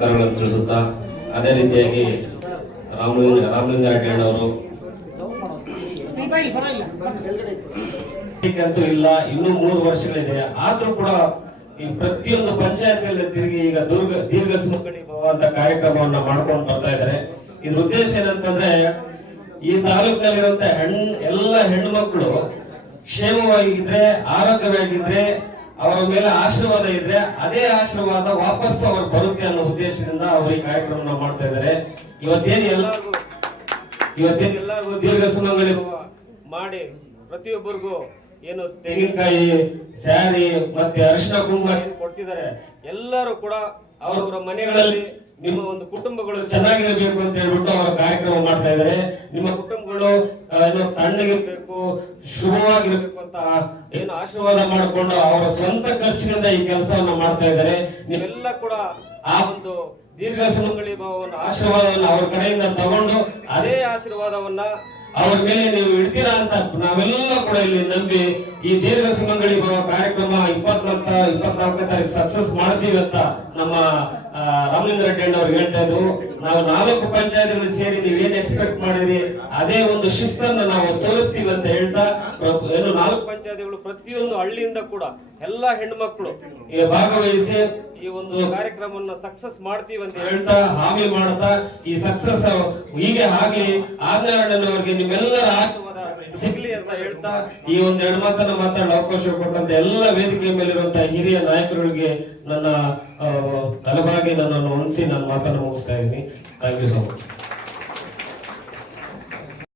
ನಮಸ್ಕಾರಗಳನ್ನು ತಿಳಿಸುತ್ತಾ ಅದೇ ರೀತಿಯಾಗಿ ರಾಮಲಿಂಗ ರಾಮಲಿಂಗಾರೆಡ್ಡಿ ಅವರು. ಅಂತೂ ಇಲ್ಲ, ಇನ್ನೂ ಮೂರು ವರ್ಷಗಳಿದೆ. ಆದ್ರೂ ಕೂಡ ಈ ಪ್ರತಿಯೊಂದು ಪಂಚಾಯಿತಿಯಲ್ಲಿ ತಿರುಗಿ ಈಗ ದುರ್ಗ ದೀರ್ಘ ಸುಮಂಗಡಿ ಭವ ಅಂತ ಕಾರ್ಯಕ್ರಮವನ್ನ ಮಾಡ್ಕೊಂಡು ಬರ್ತಾ ಇದ್ದಾರೆ. ಇದ್ರ ಉದ್ದೇಶ ಏನಂತಂದ್ರೆ, ಈ ತಾಲೂಕಿನಲ್ಲಿರುವಂತ ಹೆಣ್, ಎಲ್ಲ ಹೆಣ್ಣು ಮಕ್ಕಳು ಕ್ಷೇಮವಾಗಿದ್ರೆ, ಆರೋಗ್ಯವಾಗಿದ್ರೆ ಅವರ ಮೇಲೆ ಆಶೀರ್ವಾದ ಇದ್ರೆ ಅದೇ ಆಶೀರ್ವಾದ ವಾಪಸ್ ಅವ್ರು ಬರುತ್ತೆ ಅನ್ನೋ ಉದ್ದೇಶದಿಂದ ಅವರು ಈ ಮಾಡ್ತಾ ಇದ್ದಾರೆ. ಇವತ್ತೇನು ಎಲ್ಲರಿಗೂ ಇವತ್ತೇನು ಎಲ್ಲರಿಗೂ ದೀರ್ಘ ಸಮಯ ಮಾಡಿ ಪ್ರತಿಯೊಬ್ಬರಿಗೂ ಏನು ತೆಂಗಿನಕಾಯಿ, ಸ್ಯಾರಿ ಮತ್ತೆ ಅರಿಶಿನ ಕುಂಕುಮ ಕೊಡ್ತಿದ್ದಾರೆ, ಎಲ್ಲರೂ ಕೂಡ ಅವರವರ ಮನೆಗಳಲ್ಲಿ ನಿಮ್ಮ ಒಂದು ಕುಟುಂಬಗಳು ಚೆನ್ನಾಗಿರಬೇಕು ಅಂತ ಹೇಳ್ಬಿಟ್ಟು ಅವರ ಕಾರ್ಯಕ್ರಮ ಮಾಡ್ತಾ ಏನು ತಣ್ಣಗಿರ್ಬೇಕು ಶುಭವಾಗಿರ್ಬೇಕು ಅಂತ ಏನು ಆಶೀರ್ವಾದ ಮಾಡಿಕೊಂಡು ಅವರ ಸ್ವಂತ ಖರ್ಚಿನಿಂದ ಈ ಕೆಲಸವನ್ನ ಮಾಡ್ತಾ ಇದ್ದಾರೆ. ನೀವೆಲ್ಲ ಕೂಡ ಆ ಒಂದು ದೀರ್ಘ ಸುಮಂಗಳಿ ಭಾವವನ್ನು, ಆಶೀರ್ವಾದವನ್ನು ಅವ್ರ ಕಡೆಯಿಂದ ತಗೊಂಡು ಅದೇ ಆಶೀರ್ವಾದವನ್ನ ಅವ್ರ ಮೇಲೆ ನೀವು ಇಡ್ತೀರಾ ಅಂತ ನಾವೆಲ್ಲ ಕೂಡ ಇಲ್ಲಿ ನಂಬಿ ಈ ದೀರ್ಘ ಸುಮಂಗಳಿ ಬರುವ ಕಾರ್ಯಕ್ರಮ ಇಪ್ಪತ್ನಾಲ್ಕ ಇಪ್ಪತ್ನಾಲ್ಕನೇ ತಾರೀಕು ಸಕ್ಸಸ್ ಮಾಡ್ತೀವಿ ಅಂತ ನಮ್ಮ ರಾಮಲಿಂಗ ರೆಡ್ಡಿ ಅವ್ರು ಹೇಳ್ತಾ ಇದ್ರು. ನಾವು ನಾಲ್ಕು ಪಂಚಾಯತ್ಗಳು ಸೇರಿ ನೀವ್ ಏನ್ ಎಕ್ಸ್ಪೆಕ್ಟ್ ಮಾಡಿದ್ರಿ? ಅದೇ ಒಂದು ಶಿಸ್ತನ್ನ ನಾವು ತೋರಿಸ್ತೀವಿ ಅಂತ ಹೇಳ್ತಾ ಏನು ಪಂಚಾಯತಿಗಳು ಪ್ರತಿಯೊಂದು ಹಳ್ಳಿಯಿಂದ ಕೂಡ ಎಲ್ಲಾ ಹೆಣ್ಮಕ್ಳು ಈ ಭಾಗವಹಿಸಿ ಈ ಒಂದು ಕಾರ್ಯಕ್ರಮವನ್ನ ಸಕ್ಸಸ್ ಮಾಡ್ತೀವಿ ಅಂತ ಹೇಳ್ತಾ ಹಾಗೆ ಮಾಡ್ತಾ ಈ ಸಕ್ಸಸ್ ಹೀಗೆ ಆಗ್ಲಿ ಆಜ್ಞಾನವರಿಗೆ ನಿಮ್ಮೆಲ್ಲರ ಸಿಗ್ಲಿ ಅಂತ ಹೇಳ್ತಾ ಈ ಒಂದು ಎರಡು ಮಾತನ್ನ ಮಾತಾಡಲು ಅವಕಾಶ ಕೊಟ್ಟಂತ ಎಲ್ಲ ವೇದಿಕೆ ಮೇಲಿರುವಂತಹ ಹಿರಿಯ ನಾಯಕರುಗಳಿಗೆ ನನ್ನ ತಲೆಬಾಗಿ ನನ್ನನ್ನು ಹೊಂದಿಸಿ ನನ್ನ ಮಾತನ್ನು ಮುಗಿಸ್ತಾ ಇದ್ದೀನಿ. Thank you so much